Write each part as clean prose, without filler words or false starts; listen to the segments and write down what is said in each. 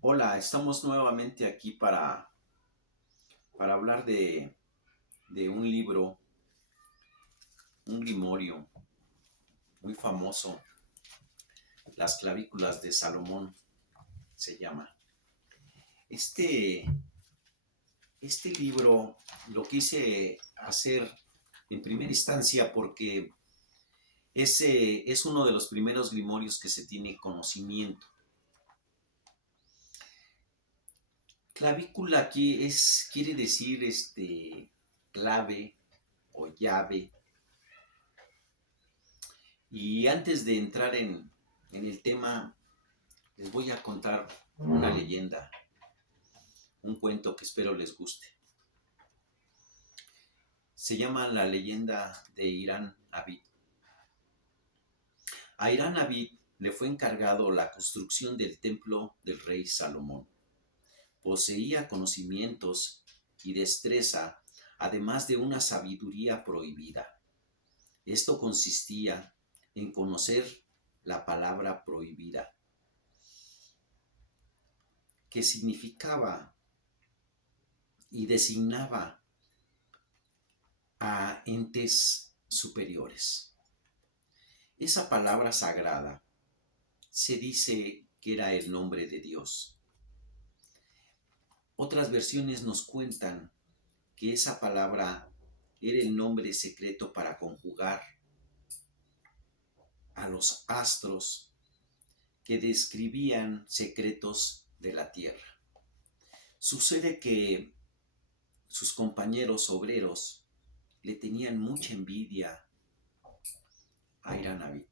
Hola, estamos nuevamente aquí para hablar de un libro, un grimorio muy famoso, Las clavículas de Salomón se llama. Este, este libro lo quise hacer en primera instancia porque es uno de los primeros grimorios que se tiene conocimiento. Clavícula aquí quiere decir clave o llave. Y antes de entrar en el tema, les voy a contar una leyenda, un cuento que espero les guste. Se llama la leyenda de Irán Abid. A Irán Abid le fue encargado la construcción del templo del rey Salomón. Poseía conocimientos y destreza, además de una sabiduría prohibida. Esto consistía en conocer la palabra prohibida, que significaba y designaba a entes superiores. Esa palabra sagrada se dice que era el nombre de Dios. Otras versiones nos cuentan que esa palabra era el nombre secreto para conjugar a los astros que describían secretos de la tierra. Sucede que sus compañeros obreros le tenían mucha envidia a Iranabi,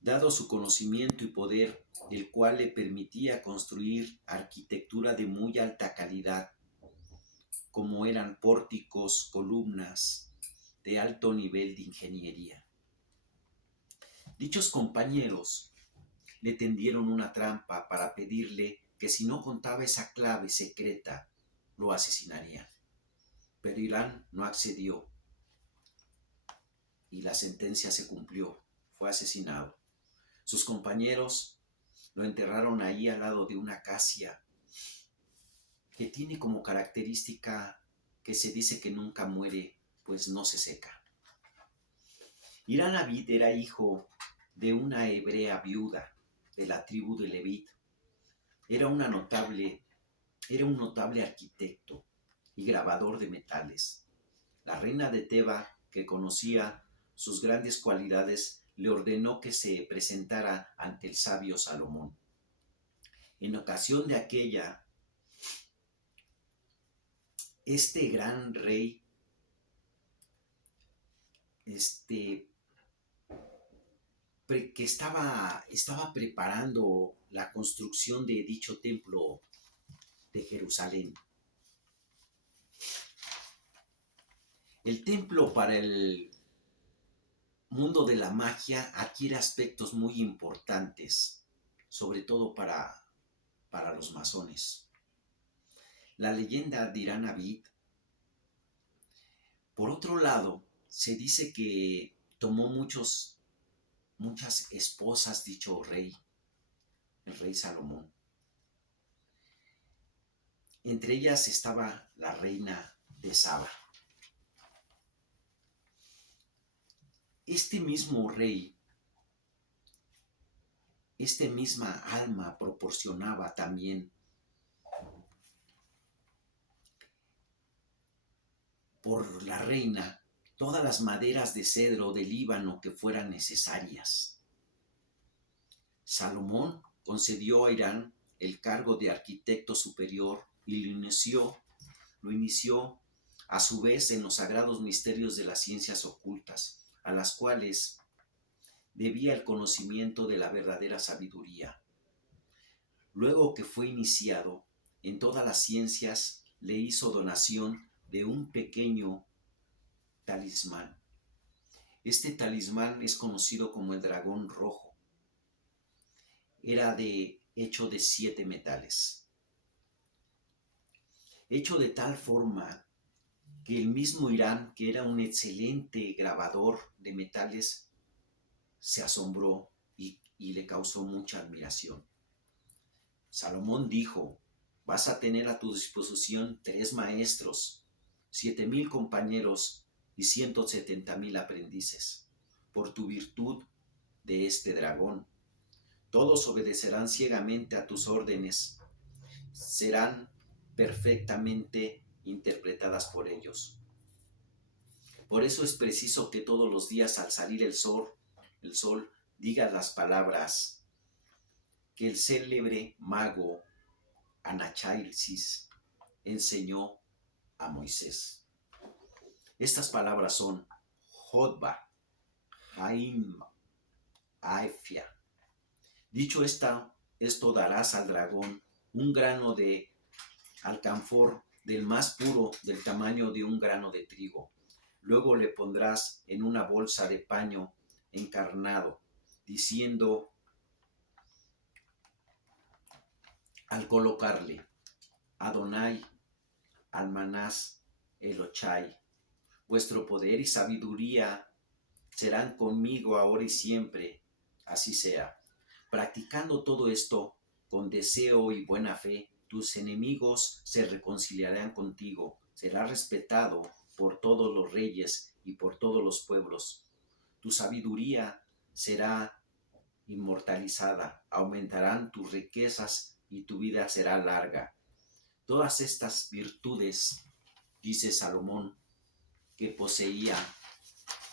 dado su conocimiento y poder, el cual le permitía construir arquitectura de muy alta calidad, como eran pórticos, columnas de alto nivel de ingeniería. Dichos compañeros le tendieron una trampa para pedirle que si no contaba esa clave secreta, lo asesinarían. Pero Irán no accedió y la sentencia se cumplió. Fue asesinado. Sus compañeros lo enterraron ahí al lado de una acacia que tiene como característica que se dice que nunca muere, pues no se seca. Irán Abid era hijo de una hebrea viuda de la tribu de Levit. Era, era un notable arquitecto y grabador de metales. La reina de Teba, que conocía sus grandes cualidades, le ordenó que se presentara ante el sabio Salomón. En ocasión de aquella, este gran rey, que estaba preparando la construcción de dicho templo de Jerusalén. El templo para el mundo de la magia adquiere aspectos muy importantes, sobre todo para los masones. La leyenda de Irán Abid, por otro lado, se dice que tomó muchas esposas dicho rey, el rey Salomón. Entre ellas estaba la reina de Saba. Este mismo rey, esta misma alma proporcionaba también por la reina todas las maderas de cedro de Líbano que fueran necesarias. Salomón concedió a Irán el cargo de arquitecto superior y lo inició a su vez en los sagrados misterios de las ciencias ocultas, a las cuales debía el conocimiento de la verdadera sabiduría. Luego que fue iniciado en todas las ciencias, le hizo donación de un pequeño talismán. Este talismán es conocido como el dragón rojo. Era hecho de 7 metales. Hecho de tal forma que el mismo Irán, que era un excelente grabador de metales, se asombró y le causó mucha admiración. Salomón dijo: vas a tener a tu disposición 3 maestros, 7,000 compañeros y 170,000 aprendices, por tu virtud de este dragón. Todos obedecerán ciegamente a tus órdenes, serán perfectamente interpretadas por ellos. Por eso es preciso que todos los días al salir el sol digas las palabras que el célebre mago Anachairsis enseñó a Moisés. Estas palabras son Jotba, Jaim, Aefia. Dicho esto darás al dragón un grano de alcanfor del más puro, del tamaño de un grano de trigo. Luego le pondrás en una bolsa de paño encarnado, diciendo al colocarle: Adonai, Almanás, Elochai, vuestro poder y sabiduría serán conmigo ahora y siempre, así sea. Practicando todo esto con deseo y buena fe, tus enemigos se reconciliarán contigo, serás respetado por todos los reyes y por todos los pueblos. Tu sabiduría será inmortalizada, aumentarán tus riquezas y tu vida será larga. Todas estas virtudes, dice Salomón, que poseía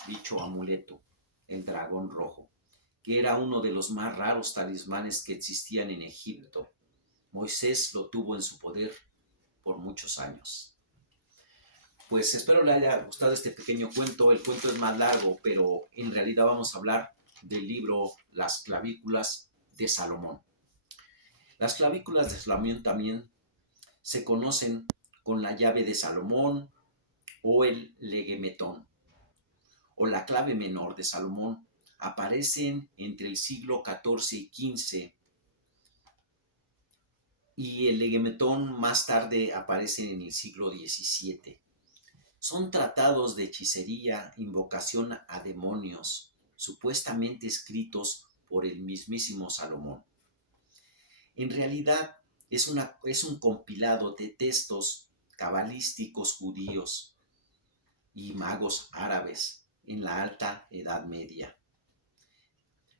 dicho amuleto, el dragón rojo, que era uno de los más raros talismanes que existían en Egipto. Moisés lo tuvo en su poder por muchos años. Pues espero le haya gustado este pequeño cuento. El cuento es más largo, pero en realidad vamos a hablar del libro Las clavículas de Salomón. Las clavículas de Salomón también se conocen con la llave de Salomón o el legemetón o la clave menor de Salomón. Aparecen entre el siglo XIV y XV, y el legemetón más tarde aparece en el siglo XVII. Son tratados de hechicería, invocación a demonios, supuestamente escritos por el mismísimo Salomón. En realidad es un compilado de textos cabalísticos judíos y magos árabes en la Alta Edad Media.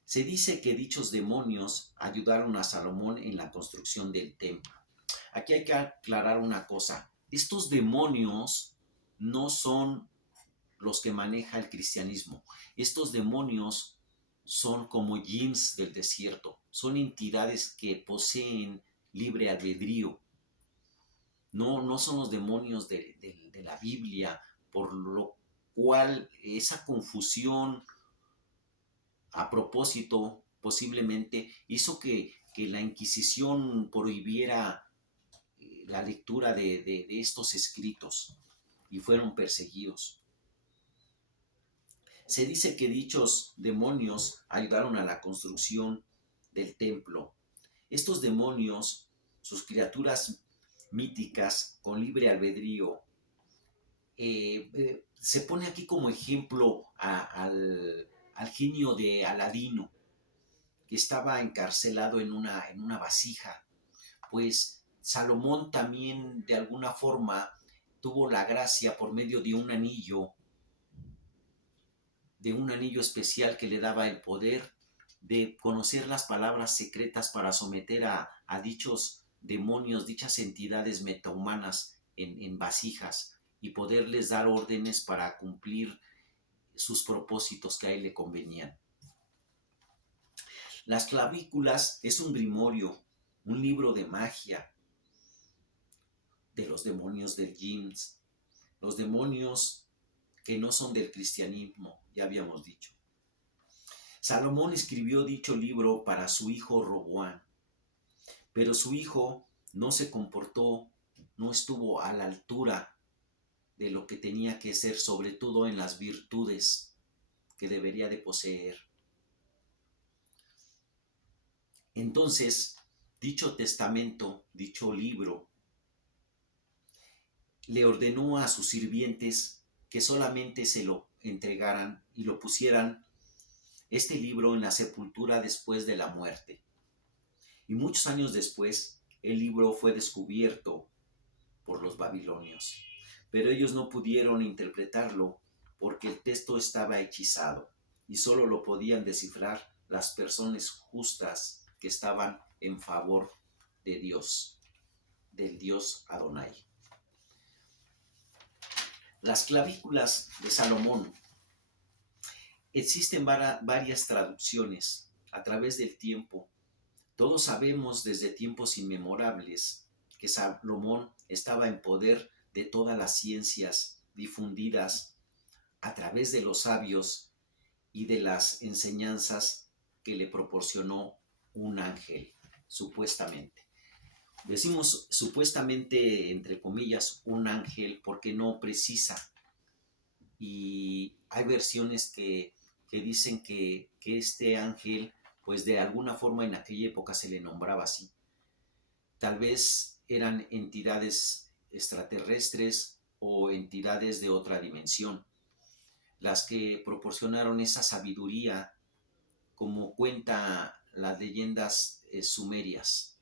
Se dice que dichos demonios ayudaron a Salomón en la construcción del templo. Aquí hay que aclarar una cosa: estos demonios no son los que maneja el cristianismo. Estos demonios son como jinns del desierto, son entidades que poseen libre albedrío. No son los demonios de la Biblia, por lo cual esa confusión a propósito posiblemente hizo que la Inquisición prohibiera la lectura de estos escritos y fueron perseguidos. Se dice que dichos demonios ayudaron a la construcción del templo. Estos demonios, sus criaturas míticas con libre albedrío, se pone aquí como ejemplo al genio de Aladino, que estaba encarcelado en una vasija. Pues Salomón también de alguna forma tuvo la gracia por medio de un anillo especial que le daba el poder de conocer las palabras secretas para someter a dichos demonios, dichas entidades metahumanas en vasijas, y poderles dar órdenes para cumplir sus propósitos que a él le convenían. Las clavículas es un grimorio, un libro de magia de los demonios del jinns, los demonios que no son del cristianismo, ya habíamos dicho. Salomón escribió dicho libro para su hijo Roboam, pero su hijo no se comportó, no estuvo a la altura de lo que tenía que ser, sobre todo en las virtudes que debería de poseer. Entonces, dicho testamento, dicho libro, le ordenó a sus sirvientes que solamente se lo entregaran y lo pusieran, este libro, en la sepultura después de la muerte. Y muchos años después, el libro fue descubierto por los babilonios, pero ellos no pudieron interpretarlo porque el texto estaba hechizado y solo lo podían descifrar las personas justas que estaban en favor de Dios, del Dios Adonai. Las clavículas de Salomón. Existen varias traducciones a través del tiempo. Todos sabemos desde tiempos inmemorables que Salomón estaba en poder de todas las ciencias difundidas a través de los sabios y de las enseñanzas que le proporcionó un ángel, supuestamente. Decimos supuestamente, entre comillas, un ángel porque no precisa. Y hay versiones que dicen que este ángel, pues de alguna forma en aquella época se le nombraba así. Tal vez eran entidades extraterrestres o entidades de otra dimensión, las que proporcionaron esa sabiduría, como cuenta las leyendas sumerias,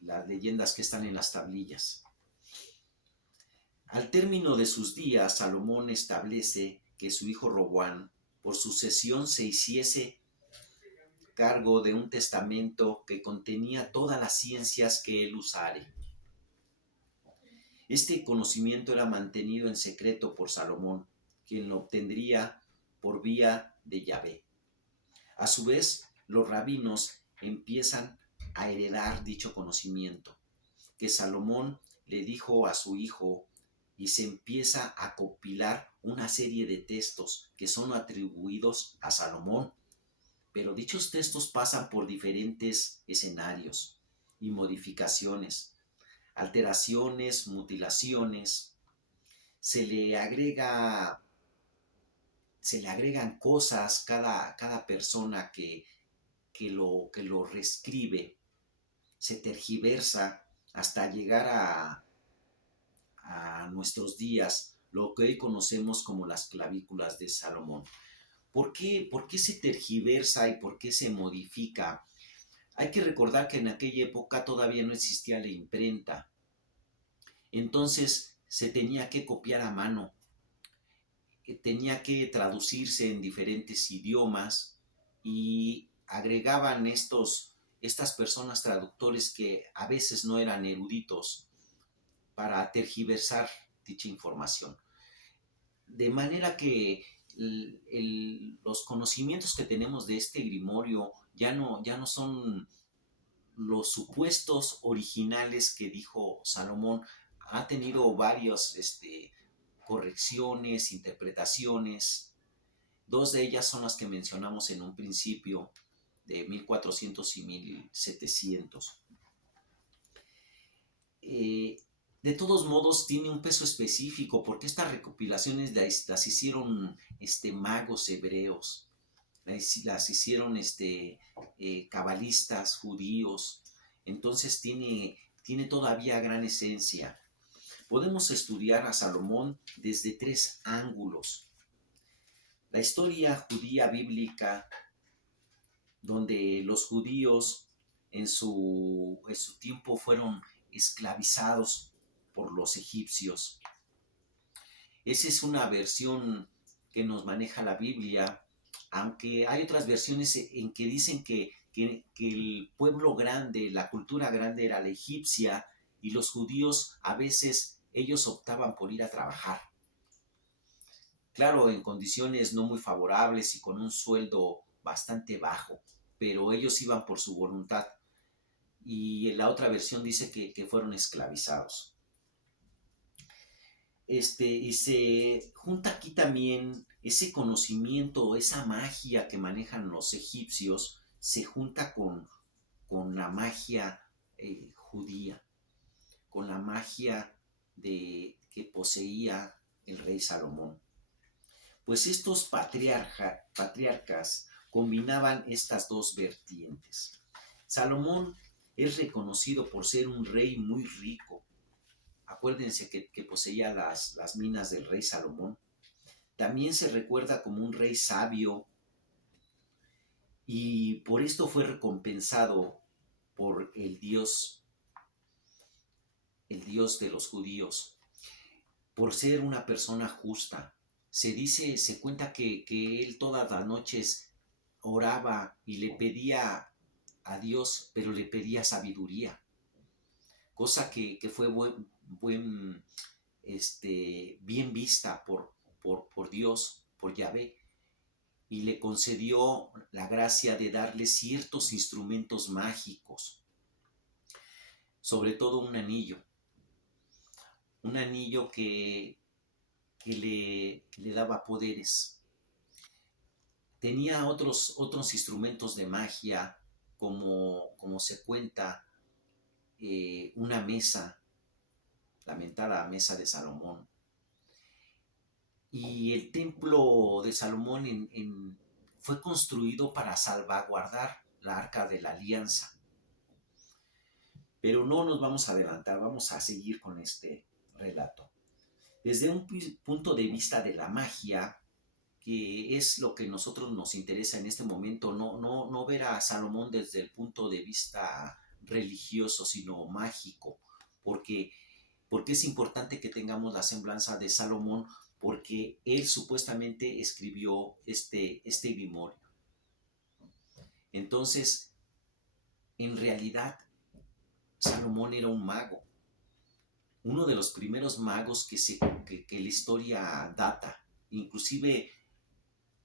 las leyendas que están en las tablillas. Al término de sus días, Salomón establece que su hijo Roboam, por sucesión, se hiciese cargo de un testamento que contenía todas las ciencias que él usare. Este conocimiento era mantenido en secreto por Salomón, quien lo obtendría por vía de Yahvé. A su vez, los rabinos empiezan a heredar dicho conocimiento, que Salomón le dijo a su hijo, y se empieza a compilar una serie de textos que son atribuidos a Salomón. Pero dichos textos pasan por diferentes escenarios y modificaciones, alteraciones, mutilaciones. Se le agregan cosas cada persona que lo reescribe. Se tergiversa hasta llegar a nuestros días, lo que hoy conocemos como las clavículas de Salomón. ¿Por qué se tergiversa y por qué se modifica? Hay que recordar que en aquella época todavía no existía la imprenta. Entonces se tenía que copiar a mano, tenía que traducirse en diferentes idiomas y agregaban estas personas traductores que a veces no eran eruditos para tergiversar dicha información. De manera que los conocimientos que tenemos de este grimorio ya no son los supuestos originales que dijo Salomón. Ha tenido varias correcciones, interpretaciones. Dos de ellas son las que mencionamos en un principio, de 1400 y 1700. De todos modos, tiene un peso específico porque estas recopilaciones las hicieron magos hebreos, las hicieron cabalistas judíos. Entonces tiene todavía gran esencia. Podemos estudiar a Salomón desde tres ángulos. La historia judía bíblica, donde los judíos en su tiempo fueron esclavizados por los egipcios. Esa es una versión que nos maneja la Biblia, aunque hay otras versiones en que dicen que el pueblo grande, la cultura grande era la egipcia, y los judíos a veces ellos optaban por ir a trabajar. Claro, en condiciones no muy favorables y con un sueldo bastante bajo, pero ellos iban por su voluntad. Y en la otra versión dice que fueron esclavizados. Y se junta aquí también ese conocimiento, esa magia que manejan los egipcios, se junta con la magia judía, con la magia que poseía el rey Salomón. Pues estos patriarcas combinaban estas dos vertientes. Salomón es reconocido por ser un rey muy rico. Acuérdense que poseía las minas del rey Salomón. También se recuerda como un rey sabio y por esto fue recompensado por el Dios de los judíos, por ser una persona justa. Se cuenta que él todas las noches oraba y le pedía a Dios, pero le pedía sabiduría, cosa que fue bien vista por Dios, por Yahvé, y le concedió la gracia de darle ciertos instrumentos mágicos, sobre todo un anillo que le daba poderes. Tenía otros instrumentos de magia, como se cuenta, una mesa, la mentada mesa de Salomón. Y el templo de Salomón fue construido para salvaguardar la arca de la alianza. Pero no nos vamos a adelantar, vamos a seguir con este relato. Desde un punto de vista de la magia, que es lo que a nosotros nos interesa en este momento, no ver a Salomón desde el punto de vista religioso, sino mágico, porque, porque es importante que tengamos la semblanza de Salomón, porque él supuestamente escribió este Grimorio. Entonces, en realidad, Salomón era un mago, uno de los primeros magos que la historia data. Inclusive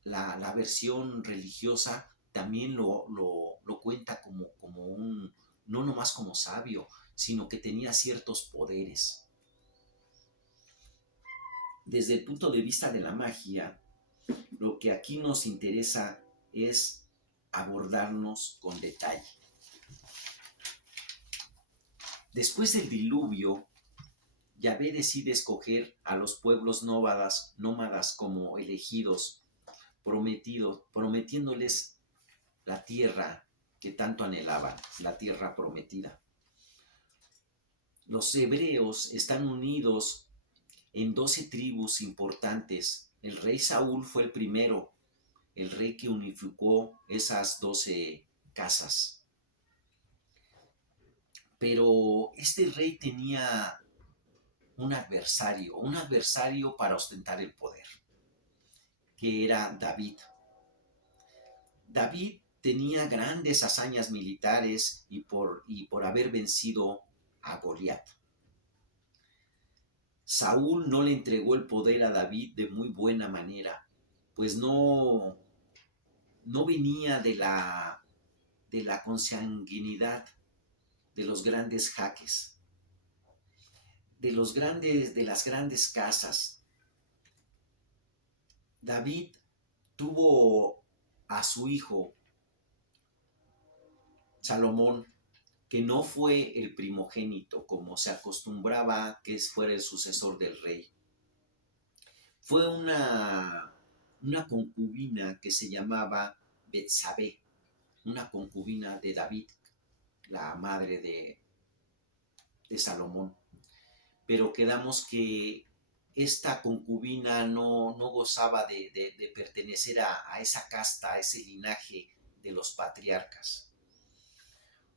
la versión religiosa también lo cuenta como un, no nomás como sabio, sino que tenía ciertos poderes. Desde el punto de vista de la magia, lo que aquí nos interesa es abordarnos con detalle. Después del diluvio, Yahvé decide escoger a los pueblos nómadas como elegidos, prometiéndoles la tierra que tanto anhelaban, la tierra prometida. Los hebreos están unidos en 12 tribus importantes. El rey Saúl fue el primero, el rey que unificó esas 12 casas. Pero este rey tenía un adversario para ostentar el poder, que era David. David tenía grandes hazañas militares y por haber vencido a Goliat. Saúl no le entregó el poder a David de muy buena manera, pues no venía de la consanguinidad de los grandes jaques, de las grandes casas. David tuvo a su hijo Salomón, que no fue el primogénito como se acostumbraba que fuera el sucesor del rey. Fue una concubina que se llamaba Betsabé, una concubina de David, la madre de Salomón. Pero quedamos que esta concubina no gozaba de pertenecer a esa casta, a ese linaje de los patriarcas.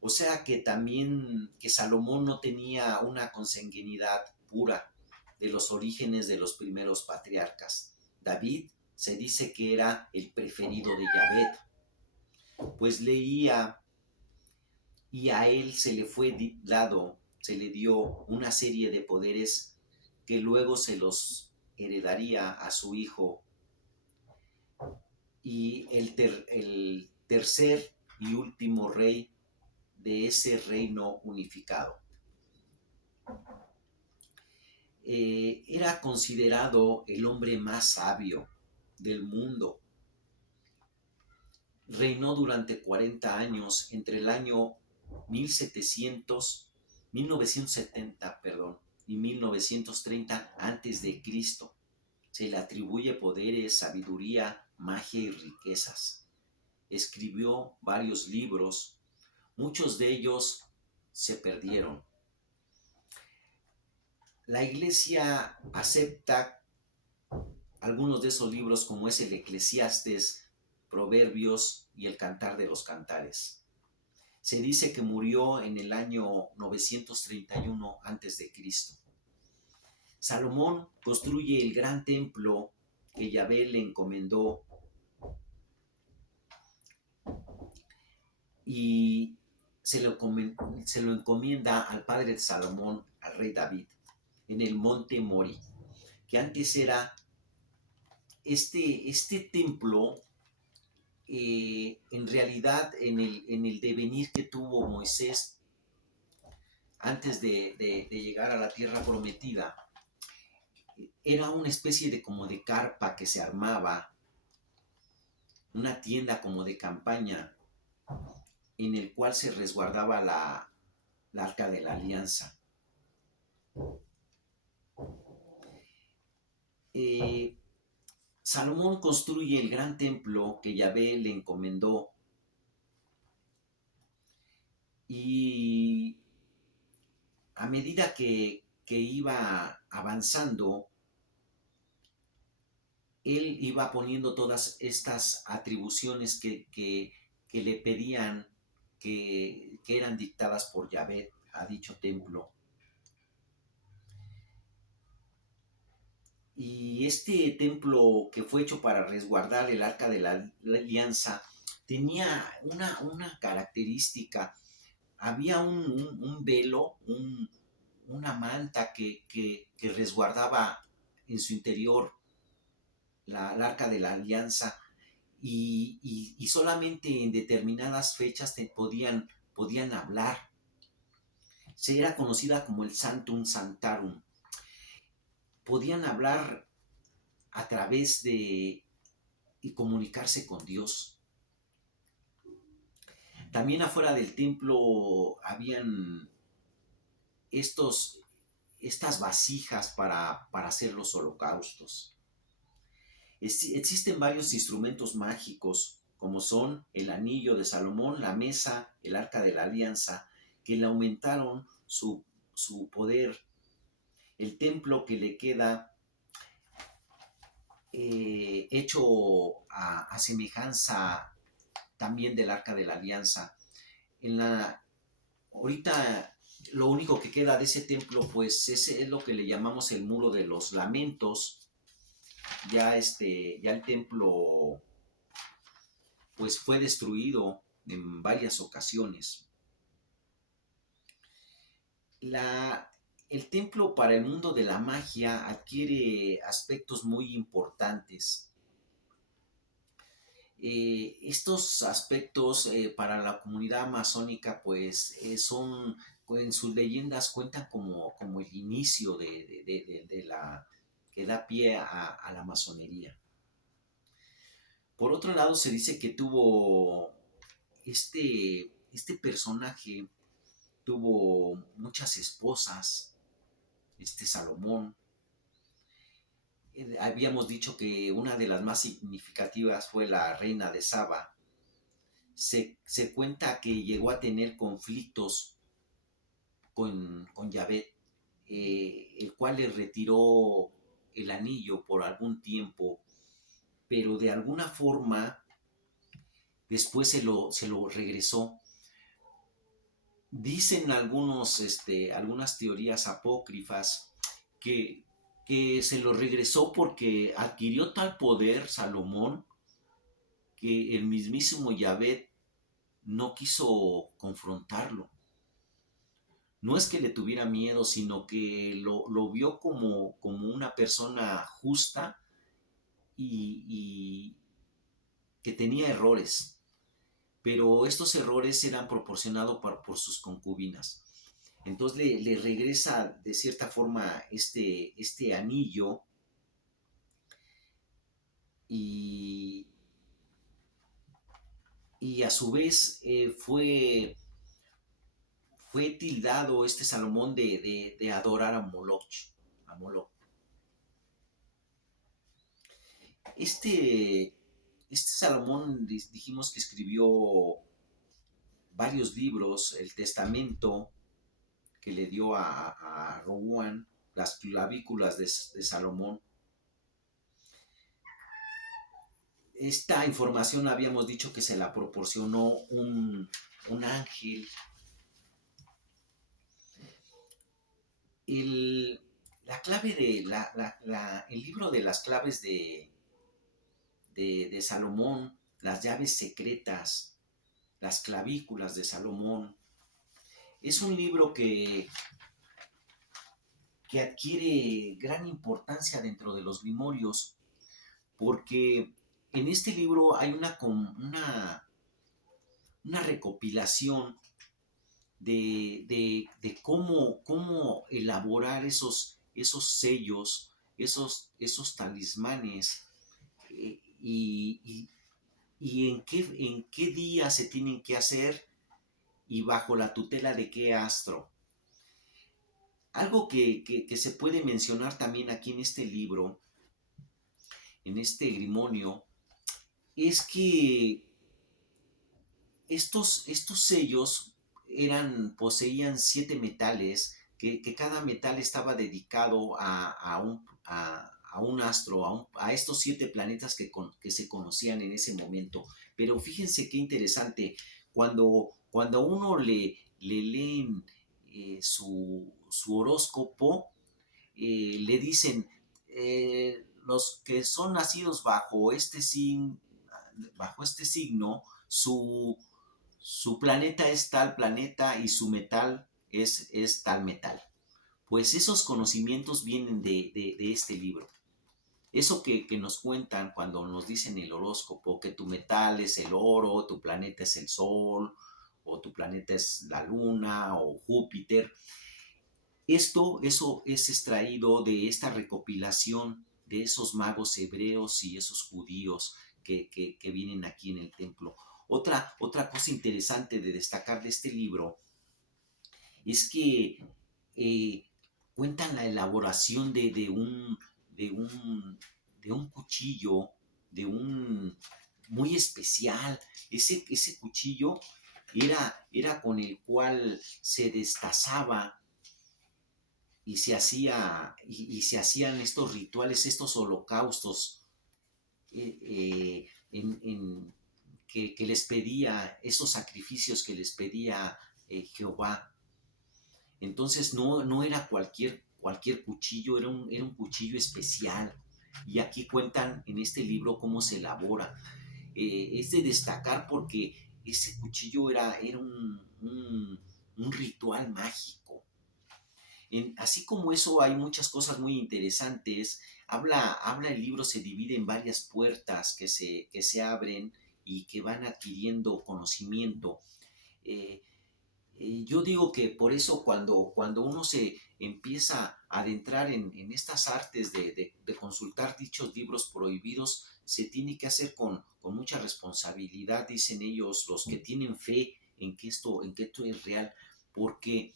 O sea que también que Salomón no tenía una consanguinidad pura de los orígenes de los primeros patriarcas. David se dice que era el preferido de Yahvé, pues leía y a él se le dio una serie de poderes que luego se los heredaría a su hijo. Y el tercer y último rey de ese reino unificado. Era considerado el hombre más sabio del mundo. Reinó durante 40 años, entre el año 1970 y 1930 antes de Cristo. Se le atribuye poderes, sabiduría, magia y riquezas. Escribió varios libros, muchos de ellos se perdieron. La iglesia acepta algunos de esos libros, como es el Eclesiastes, Proverbios y el Cantar de los Cantares. Se dice que murió en el año 931 a.C. Salomón construye el gran templo que Yahvé le encomendó y se lo encomienda al padre de Salomón, al rey David, en el monte Mori, que antes era este templo. En realidad, en el devenir que tuvo Moisés antes de llegar a la tierra prometida, era una especie de como de carpa que se armaba, una tienda como de campaña, en el cual se resguardaba la arca de la alianza. Salomón construye el gran templo que Yahvé le encomendó y a medida que iba avanzando, él iba poniendo todas estas atribuciones que le pedían, que eran dictadas por Yahvé a dicho templo. Y este templo que fue hecho para resguardar el arca de la alianza tenía una característica. Había un velo, una manta que resguardaba en su interior la arca de la alianza y solamente en determinadas fechas podían hablar. Se era conocida como el Sanctum Sanctarum. Podían hablar a través de y comunicarse con Dios. También afuera del templo habían estas vasijas para hacer los holocaustos. Existen varios instrumentos mágicos, como son el anillo de Salomón, la mesa, el arca de la alianza, que le aumentaron su poder. El templo que le queda hecho a semejanza también del arca de la alianza. Ahorita lo único que queda de ese templo pues es lo que le llamamos el muro de los lamentos. Ya el templo pues fue destruido en varias ocasiones. El templo para el mundo de la magia adquiere aspectos muy importantes. Estos aspectos para la comunidad masónica pues son, en sus leyendas cuentan como el inicio de la que da pie a la masonería. Por otro lado, se dice que tuvo este personaje tuvo muchas esposas, Salomón. Habíamos dicho que una de las más significativas fue la reina de Saba. Se cuenta que llegó a tener conflictos con Yahvé, el cual le retiró el anillo por algún tiempo, pero de alguna forma después se lo regresó. Dicen algunas teorías apócrifas que se lo regresó porque adquirió tal poder Salomón que el mismísimo Yahvé no quiso confrontarlo. No es que le tuviera miedo, sino que lo vio como una persona justa y que tenía errores. Pero estos errores eran proporcionados por sus concubinas. Entonces le regresa de cierta forma este anillo y a su vez fue tildado Salomón de adorar a Moloch. Este Salomón dijimos que escribió varios libros, el Testamento que le dio a Roboam, las clavículas de Salomón. Esta información habíamos dicho que se la proporcionó un ángel. El, la clave de el libro de las claves de Salomón, las llaves secretas, las clavículas de Salomón, es un libro que adquiere gran importancia dentro de los grimorios, porque en este libro hay una recopilación de cómo elaborar esos sellos, esos talismanes, y en qué día se tienen que hacer y bajo la tutela de qué astro. Algo que se puede mencionar también aquí en este libro, en este grimonio, es que estos sellos poseían 7 metales, que cada metal estaba dedicado a un astro, a estos 7 planetas que se conocían en ese momento. Pero fíjense qué interesante, cuando a uno le leen su horóscopo, le dicen, los que son nacidos bajo este signo, su planeta es tal planeta y su metal es tal metal. Pues esos conocimientos vienen de este libro. Eso que nos cuentan cuando nos dicen el horóscopo, que tu metal es el oro, tu planeta es el sol, o tu planeta es la luna o Júpiter. Eso es extraído de esta recopilación de esos magos hebreos y esos judíos que vienen aquí en el templo. Otra cosa interesante de destacar de este libro es que eh, cuentan la elaboración de, un, de un cuchillo, de un muy especial. Ese cuchillo era con el cual se destazaba y se hacían estos rituales, estos holocaustos, que les pedía, esos sacrificios que les pedía Jehová. Entonces no era cualquier cuchillo, era un cuchillo especial. Y aquí cuentan en este libro cómo se elabora. Es de destacar porque ese cuchillo era un ritual mágico. Así como eso, hay muchas cosas muy interesantes. Habla el libro, se divide en varias puertas que se abren y que van adquiriendo conocimiento. Eh, yo digo que por eso cuando uno se empieza a adentrar en estas artes de consultar dichos libros prohibidos, se tiene que hacer con mucha responsabilidad, dicen ellos, los que tienen fe en que esto es real, porque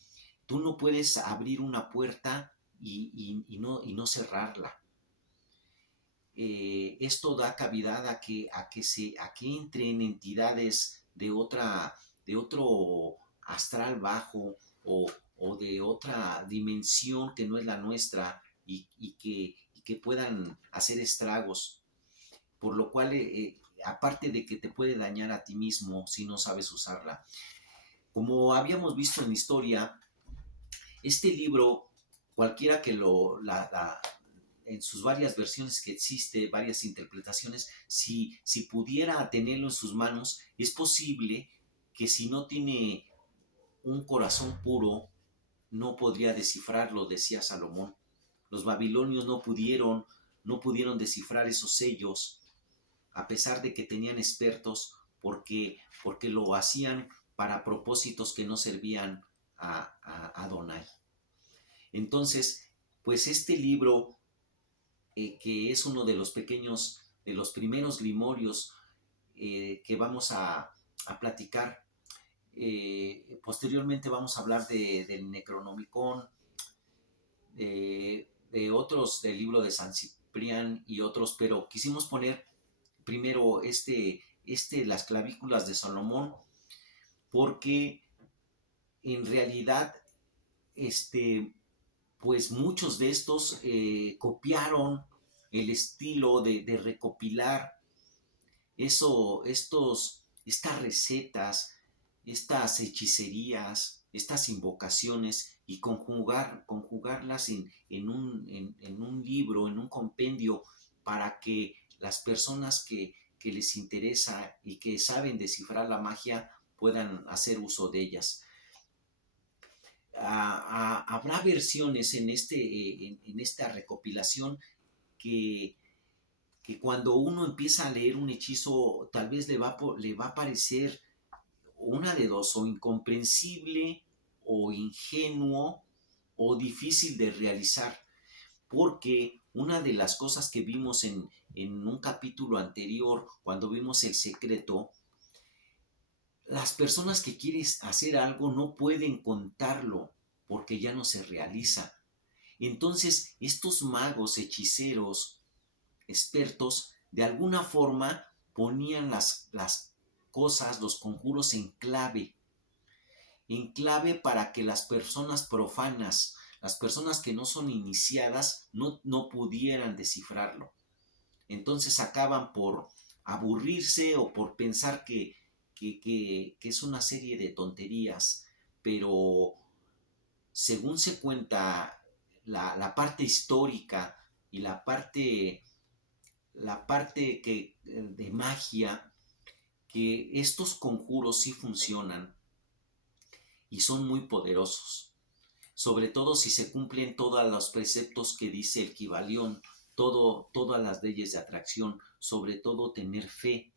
tú no puedes abrir una puerta y no cerrarla. Esto da cavidad a que entren entidades de otro astral bajo o de otra dimensión que no es la nuestra y que puedan hacer estragos, por lo cual, aparte de que te puede dañar a ti mismo si no sabes usarla. Como habíamos visto en la historia, este libro, cualquiera que en sus varias versiones que existe, varias interpretaciones, si pudiera tenerlo en sus manos, es posible que si no tiene un corazón puro, no podría descifrarlo, decía Salomón. Los babilonios no pudieron descifrar esos sellos, a pesar de que tenían expertos, porque lo hacían para propósitos que no servían a Adonai. Entonces, pues este libro, que es uno de de los primeros grimorios que vamos a platicar. Posteriormente vamos a hablar del Necronomicon, de otros, del libro de San Ciprián y otros, pero quisimos poner primero las clavículas de Salomón, porque en realidad, pues muchos de estos copiaron el estilo de recopilar estas recetas, estas hechicerías, estas invocaciones y conjugarlas en un libro, en un compendio, para que las personas que les interesa y que saben descifrar la magia puedan hacer uso de ellas. Habrá versiones en esta recopilación que, que cuando uno empieza a leer un hechizo, tal vez le va a parecer una de dos, o incomprensible, o ingenuo, o difícil de realizar, porque una de las cosas que vimos en un capítulo anterior, cuando vimos el secreto, las personas que quieren hacer algo no pueden contarlo porque ya no se realiza. Entonces, estos magos, hechiceros, expertos, de alguna forma ponían las cosas, los conjuros en clave para que las personas profanas, las personas que no son iniciadas, no pudieran descifrarlo. Entonces acaban por aburrirse o por pensar que es una serie de tonterías, pero según se cuenta la parte histórica y la parte de magia, que estos conjuros sí funcionan y son muy poderosos, sobre todo si se cumplen todos los preceptos que dice el Kybalión, todas las leyes de atracción, sobre todo tener fe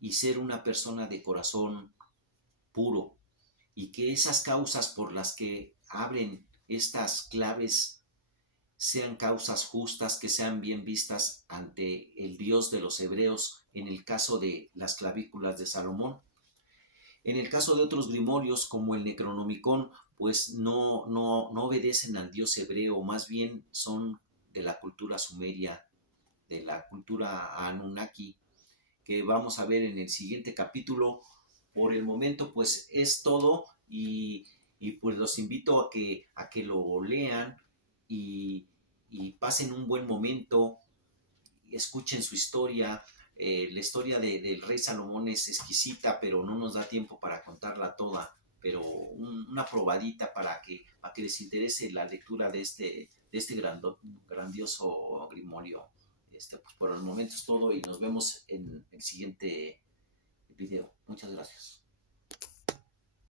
y ser una persona de corazón puro, y que esas causas por las que abren estas claves sean causas justas, que sean bien vistas ante el Dios de los hebreos, en el caso de las clavículas de Salomón. En el caso de otros grimorios, como el Necronomicon, pues no obedecen al Dios hebreo, más bien son de la cultura sumeria, de la cultura Anunnaki, que vamos a ver en el siguiente capítulo. Por el momento, pues es todo, y pues los invito a que lo lean y, y pasen un buen momento, escuchen su historia. La historia del rey Salomón es exquisita, pero no nos da tiempo para contarla toda, pero una probadita para que les interese la lectura de este grandioso grimorio. Pues por el momento es todo y nos vemos en el siguiente video. Muchas gracias.